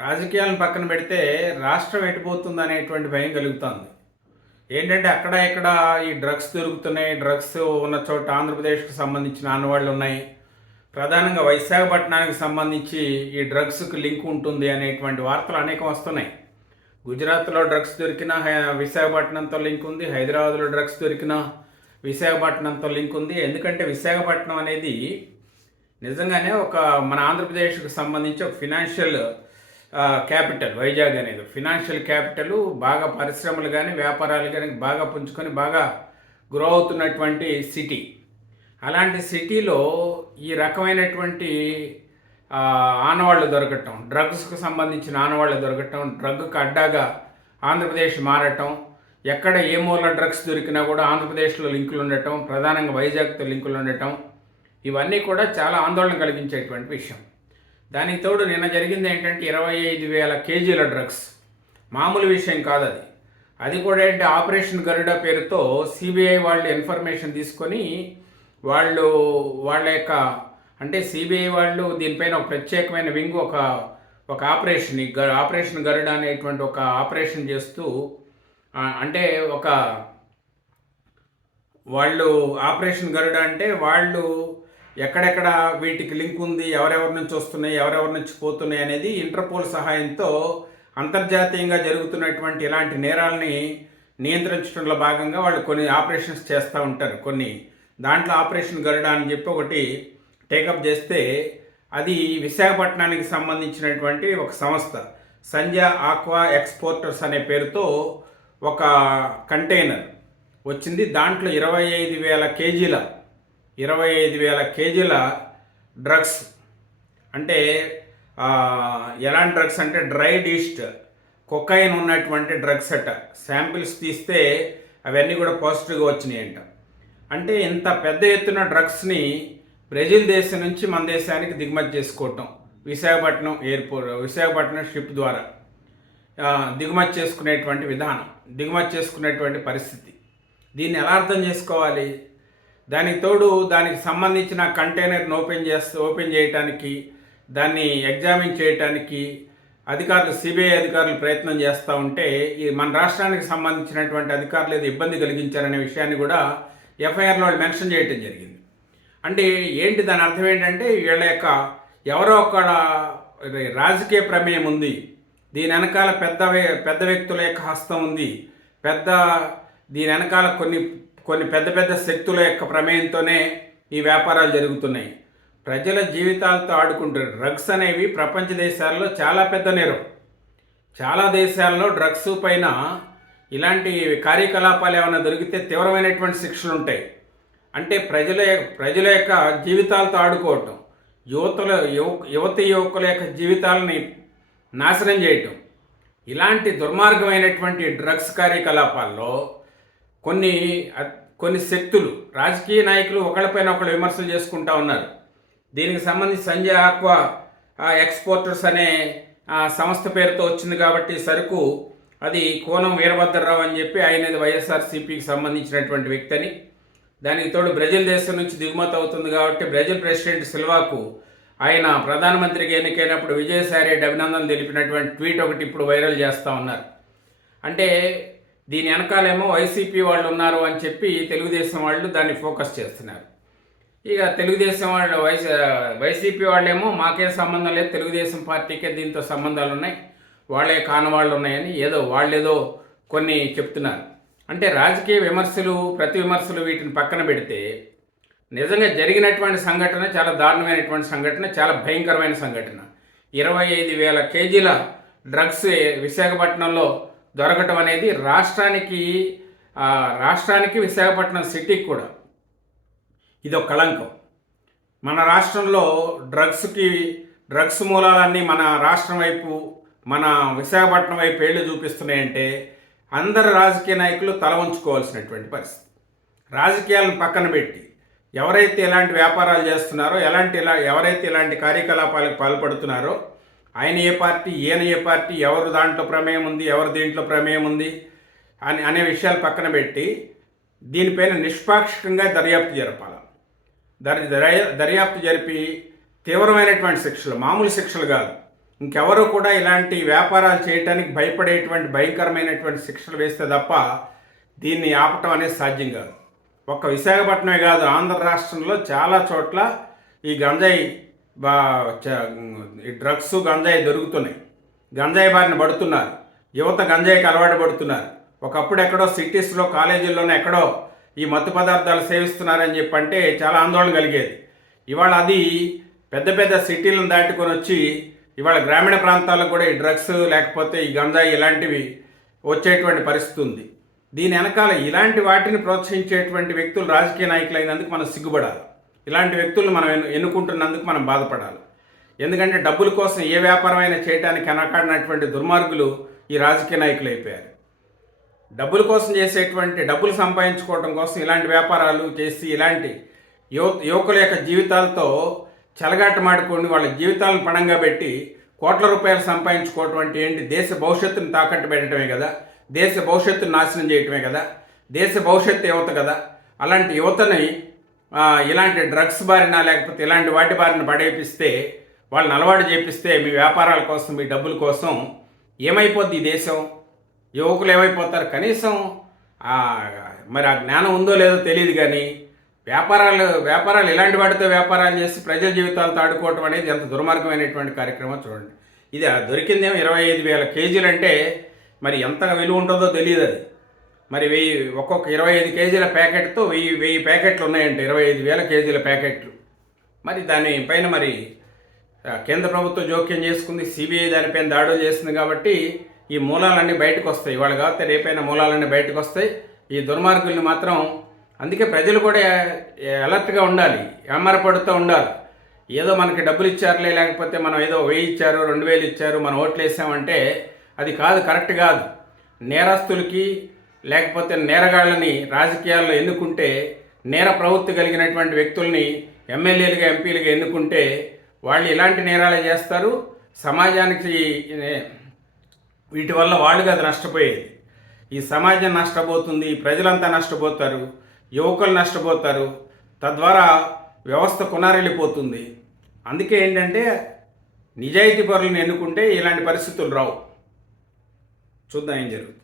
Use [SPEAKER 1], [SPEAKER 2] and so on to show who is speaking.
[SPEAKER 1] రాజకీయాలను పక్కన పెడితే రాష్ట్రం ఎటుపోతుంది అనేటువంటి భయం కలుగుతుంది. ఏంటంటే అక్కడ ఇక్కడ ఈ డ్రగ్స్ దొరుకుతున్నాయి డ్రగ్స్ ఉన్న చోట ఆంధ్రప్రదేశ్కి సంబంధించిన ఆనవాళ్ళు ఉన్నాయి. ప్రధానంగా విశాఖపట్నానికి సంబంధించి ఈ డ్రగ్స్కి లింక్ ఉంటుంది అనేటువంటి వార్తలు అనేకం వస్తున్నాయి. గుజరాత్లో డ్రగ్స్ దొరికిన హై- విశాఖపట్నంతో లింక్ ఉంది హైదరాబాద్లో డ్రగ్స్ దొరికిన విశాఖపట్నంతో లింక్ ఉంది. ఎందుకంటే విశాఖపట్నం అనేది నిజంగానే ఒక మన ఆంధ్రప్రదేశ్కి సంబంధించి ఒక ఫినాన్షియల్ క్యాపిటల్ వైజాగ్ అనేది. ఫినాన్షియల్ క్యాపిటల్ బాగా పరిశ్రమలు కానీ వ్యాపారాలు కానీ బాగా పుంజుకొని బాగా గ్రో అవుతున్నటువంటి సిటీ అలాంటి సిటీలో ఈ రకమైనటువంటి ఆనవాళ్ళు దొరకటం డ్రగ్స్కు సంబంధించిన ఆనవాళ్ళు దొరకటం డ్రగ్కు అడ్డాగా ఆంధ్రప్రదేశ్ మారటం ఎక్కడ ఏ మూల డ్రగ్స్ దొరికినా కూడా ఆంధ్రప్రదేశ్లో లింకులు ఉండటం ప్రధానంగా వైజాగ్తో లింకులు ఉండటం ఇవన్నీ కూడా చాలా ఆందోళన కలిగించేటువంటి విషయం. దానికి తోడు నిన్న జరిగింది ఏంటంటే ఇరవై ఐదు వేల కేజీల డ్రగ్స్. మామూలు విషయం కాదు అది. అది కూడా ఏంటి ఆపరేషన్ గరుడ పేరుతో సిబిఐ వాళ్ళు ఇన్ఫర్మేషన్ తీసుకొని వాళ్ళు వాళ్ళ యొక్క అంటే సిబిఐ వాళ్ళు దీనిపైన ఒక ప్రత్యేకమైన వింగ్ ఒక ఒక ఆపరేషన్ గ- ఆపరేషన్ గరుడ అనేటువంటి ఒక ఆపరేషన్ చేస్తూ అంటే ఒక వాళ్ళు ఆపరేషన్ గరుడ అంటే వాళ్ళు ఎక్కడెక్కడ వీటికి లింక్ ఉంది ఎవరెవరి నుంచి వస్తున్నాయి ఎవరెవరి నుంచి పోతున్నాయి అనేది ఇంటర్పోల్ సహాయంతో అంతర్జాతీయంగా జరుగుతున్నటువంటి ఇలాంటి నేరాలని నియంత్రించడంలో భాగంగా వాళ్ళు కొన్ని ఆపరేషన్స్ చేస్తూ ఉంటారు. కొన్ని దాంట్లో ఆపరేషన్ గరుడ అని చెప్పి ఒకటి టేకప్ చేస్తే అది విశాఖపట్నానికి సంబంధించినటువంటి ఒక సంస్థ సంజ ఆక్వా ఎక్స్పోర్టర్స్ అనే పేరుతో ఒక కంటైనర్ వచ్చింది. దాంట్లో ఇరవై ఐదు వేల కేజీల ఇరవై ఐదు వేల కేజీల డ్రగ్స్. అంటే ఎలాంటి డ్రగ్స్ అంటే డ్రైడ్ ఈస్ట్ కొకైన్ ఉన్నటువంటి డ్రగ్స్ అట. శాంపిల్స్ తీస్తే అవన్నీ కూడా పాజిటివ్గా వచ్చినాయంట. అంటే ఇంత పెద్ద ఎత్తున డ్రగ్స్ని బ్రెజిల్ దేశం నుంచి మన దేశానికి దిగుమతి చేసుకోవటం విశాఖపట్నం ఎయిర్పోర్ట్ విశాఖపట్నం షిప్ ద్వారా దిగుమతి చేసుకునేటువంటి విధానం దిగుమతి చేసుకునేటువంటి పరిస్థితి. దీన్ని ఎలా అర్థం చేసుకోవాలి? దానికి తోడు దానికి సంబంధించిన కంటైనర్ని ఓపెన్ చేస్తూ ఓపెన్ చేయటానికి దాన్ని ఎగ్జామిన్ చేయటానికి అధికారులు సిబిఐ అధికారులు ప్రయత్నం చేస్తూ ఉంటే ఇది మన రాష్ట్రానికి సంబంధించినటువంటి అధికారులు ఏదో ఇబ్బంది కలిగించారనే విషయాన్ని కూడా ఎఫ్ఐఆర్లో వాళ్ళు మెన్షన్ చేయడం జరిగింది. అంటే ఏంటి దాని అర్థం ఏంటంటే వీళ్ళ యొక్క ఎవరో ఒక రాజకీయ ప్రమేయం ఉంది దీని వెనకాల పెద్ద వ్య- పెద్ద వ్యక్తుల యొక్క హస్తం ఉంది పెద్ద దీని వెనకాల కొన్ని కొన్ని పెద్ద పెద్ద శక్తుల యొక్క ప్రమేయంతోనే ఈ వ్యాపారాలు జరుగుతున్నాయి. ప్రజల జీవితాలతో ఆడుకుంటారు డ్రగ్స్ అనేవి ప్రపంచ దేశాల్లో చాలా పెద్ద నేరం. చాలా దేశాల్లో డ్రగ్స్ పైన ఇలాంటి కార్యకలాపాలు ఏమైనా దొరికితే తీవ్రమైనటువంటి శిక్షలు ఉంటాయి. అంటే ప్రజల ప్రజల యొక్క జీవితాలతో ఆడుకోవటం యువతల యువ యువతి యువకుల యొక్క జీవితాలని నాశనం చేయటం. ఇలాంటి దుర్మార్గమైనటువంటి డ్రగ్స్ కార్యకలాపాల్లో కొన్ని కొన్ని శక్తులు రాజకీయ నాయకులు ఒకళ్ళపైన ఒకళ్ళు విమర్శలు చేసుకుంటా ఉన్నారు. దీనికి సంబంధించి సంజయ్ ఆక్వా ఎక్స్పోర్టర్స్ అనే ఆ, సంస్థ పేరుతో వచ్చింది కాబట్టి సరుకు అది కోనం వీరభద్రరావు అని చెప్పి ఆయన వైఎస్ఆర్సీపీకి సంబంధించినటువంటి వ్యక్తి అని దానికి తోడు బ్రెజిల్ దేశం నుంచి దిగుమతి అవుతుంది కాబట్టి బ్రెజిల్ ప్రెసిడెంట్ సిల్వాకు ఆయన ప్రధానమంత్రికి ఎన్నికైనప్పుడు విజయసాయి రెడ్డి అభినందనలు తెలిపినటువంటి ట్వీట్ ఒకటి ఇప్పుడు వైరల్ చేస్తూ ఉన్నారు. అంటే దీని వెనకాలేమో వైసీపీ వాళ్ళు ఉన్నారు అని చెప్పి తెలుగుదేశం వాళ్ళు దాన్ని ఫోకస్ చేస్తున్నారు. ఇక తెలుగుదేశం వాళ్ళు వైసీ వైసీపీ వాళ్ళేమో మాకేం సంబంధం లేదు తెలుగుదేశం పార్టీకే దీంతో సంబంధాలు ఉన్నాయి వాళ్ళే కానవాళ్ళు ఉన్నాయని ఏదో వాళ్ళేదో కొన్ని చెప్తున్నారు. అంటే రాజకీయ విమర్శలు ప్రతి విమర్శలు వీటిని పక్కన పెడితే నిజంగా జరిగినటువంటి సంఘటన చాలా దారుణమైనటువంటి సంఘటన చాలా భయంకరమైన సంఘటన. ఇరవై ఐదు వేల కేజీల డ్రగ్స్ విశాఖపట్నంలో దొరకటం అనేది రాష్ట్రానికి రాష్ట్రానికి విశాఖపట్నం సిటీకి కూడా. ఇది ఒక కళంకం. మన రాష్ట్రంలో డ్రగ్స్కి డ్రగ్స్ మూలాలన్నీ మన రాష్ట్రం వైపు మన విశాఖపట్నం వైపు ఏళ్ళు చూపిస్తున్నాయంటే అందరు రాజకీయ నాయకులు తల ఉంచుకోవాల్సినటువంటి పరిస్థితి. రాజకీయాలను పక్కన పెట్టి ఎవరైతే ఇలాంటి వ్యాపారాలు చేస్తున్నారో ఎలాంటి ఇలా ఎవరైతే ఇలాంటి కార్యకలాపాలకు పాల్పడుతున్నారో ఆయన ఏ పార్టీ ఈయన ఏ పార్టీ ఎవరు దాంట్లో ప్రమేయం ఉంది ఎవరు దీంట్లో ప్రమేయం ఉంది అని అనే విషయాలు పక్కన పెట్టి దీనిపైన నిష్పాక్షికంగా దర్యాప్తు జరపాలి. దర్ దర్యా- దర్యాప్తు జరిపి తీవ్రమైనటువంటి శిక్షలు మామూలు శిక్షలు కాదు. ఇంకెవరు కూడా ఇలాంటి వ్యాపారాలు చేయటానికి భయపడేటువంటి భయంకరమైనటువంటి శిక్షలు వేస్తే తప్ప దీన్ని ఆపటం అనేది సాధ్యం కాదు. ఒక్క విశాఖపట్నమే కాదు ఆంధ్ర రాష్ట్రంలో చాలా చోట్ల ఈ గంజాయి డ్రగ్స్ గంజాయి దొరుకుతున్నాయి. గంజాయి బారిన పడుతున్నారు. యువత గంజాయికి అలవాటు పడుతున్నారు. ఒకప్పుడు ఎక్కడో సిటీస్లో కాలేజీల్లోనే ఎక్కడో ఈ మత్తు పదార్థాలు సేవిస్తున్నారని చెప్పి అంటే చాలా ఆందోళన కలిగేది. ఇవాళ అది పెద్ద పెద్ద సిటీలను దాటుకొని వచ్చి ఇవాళ గ్రామీణ ప్రాంతాలకు కూడా ఈ డ్రగ్స్ లేకపోతే ఈ గంజాయి ఇలాంటివి వచ్చేటువంటి పరిస్థితి ఉంది. దీని వెనకాల ఇలాంటి వాటిని ప్రోత్సహించేటువంటి వ్యక్తులు రాజకీయ నాయకులైనందుకు మనం సిగ్గుపడాలి. ఇలాంటి వ్యక్తులను మనం ఎన్నుకుంటున్నందుకు మనం బాధపడాలి. ఎందుకంటే డబ్బుల కోసం ఏ వ్యాపారమైనా చేయడానికి వెనకాడినటువంటి దుర్మార్గులు ఈ రాజకీయ నాయకులు అయిపోయారు. డబ్బుల కోసం చేసేటువంటి డబ్బులు సంపాదించుకోవడం కోసం ఇలాంటి వ్యాపారాలు చేసి ఇలాంటి యువ యువకుల యొక్క జీవితాలతో చెలగాటమాడుకొని వాళ్ళ జీవితాలను పణంగా పెట్టి కోట్ల రూపాయలు సంపాదించుకోవటం అంటే ఏంటి? దేశ భవిష్యత్తును తాకట్టు పెట్టడమే కదా. దేశ భవిష్యత్తును నాశనం చేయటమే కదా. దేశ భవిష్యత్తు యువత కదా. అలాంటి యువతని ఇలాంటి డ్రగ్స్ బారిన లేకపోతే ఇలాంటి వాటి బారిన పడేపిస్తే వాళ్ళని అలవాటు చేపిస్తే మీ వ్యాపారాల కోసం మీ డబ్బుల కోసం ఏమైపోద్ది ఈ దేశం? యువకులు ఏమైపోతారు? కనీసం మరి ఆ జ్ఞానం ఉందో లేదో తెలియదు కానీ వ్యాపారాలు వ్యాపారాలు ఇలాంటి వాటితో వ్యాపారాలు చేసి ప్రజల జీవితాలతో ఆడుకోవటం అనేది ఎంత దుర్మార్గమైనటువంటి కార్యక్రమం చూడండి. ఇది ఆ దొరికిందేమో ఇరవై ఐదు వేల కేజీలు అంటే మరి ఎంత విలువ ఉంటుందో తెలియదు అది. మరి వెయ్యి ఒక్కొక్క ఇరవై ఐదు కేజీల ప్యాకెట్తో వెయ్యి వెయ్యి ప్యాకెట్లు ఉన్నాయంటే ఇరవై ఐదు వేల కేజీల ప్యాకెట్లు. మరి దాని పైన మరి కేంద్ర ప్రభుత్వం జోక్యం చేసుకుంది సిబిఐ దానిపైన దాడులు చేస్తుంది కాబట్టి ఈ మూలాలన్నీ బయటకు వస్తాయి ఇవాళ కాబట్టి రేపైన మూలాలన్నీ బయటకు వస్తాయి ఈ దుర్మార్గుల్ని మాత్రం అందుకే ప్రజలు కూడా అలర్ట్గా ఉండాలి అమ్మరపడుతూ ఉండాలి. ఏదో మనకి డబ్బులు ఇచ్చారులే లేకపోతే మనం ఏదో వెయ్యి ఇచ్చారు రెండు వేలు ఇచ్చారు మనం ఓట్లు వేసామంటే అది కాదు కరెక్ట్ కాదు. నేరస్తులకి లేకపోతే నేరగాళ్ళని రాజకీయాల్లో ఎన్నుకుంటే నేర ప్రవృత్తి కలిగినటువంటి వ్యక్తుల్ని ఎమ్మెల్యేలుగా ఎంపీలుగా ఎన్నుకుంటే వాళ్ళు ఇలాంటి నేరాలు చేస్తారు? సమాజానికి వీటి వల్ల వాళ్ళుగా అది నష్టపోయేది. ఈ సమాజం నష్టపోతుంది ప్రజలంతా నష్టపోతారు యువకులు నష్టపోతారు తద్వారా వ్యవస్థ కొనారెళ్ళిపోతుంది అందుకే ఏంటంటే నిజాయితీ పరులను ఎన్నుకుంటే ఇలాంటి పరిస్థితులు రావు. చూద్దాం ఏం జరుగుతుంది.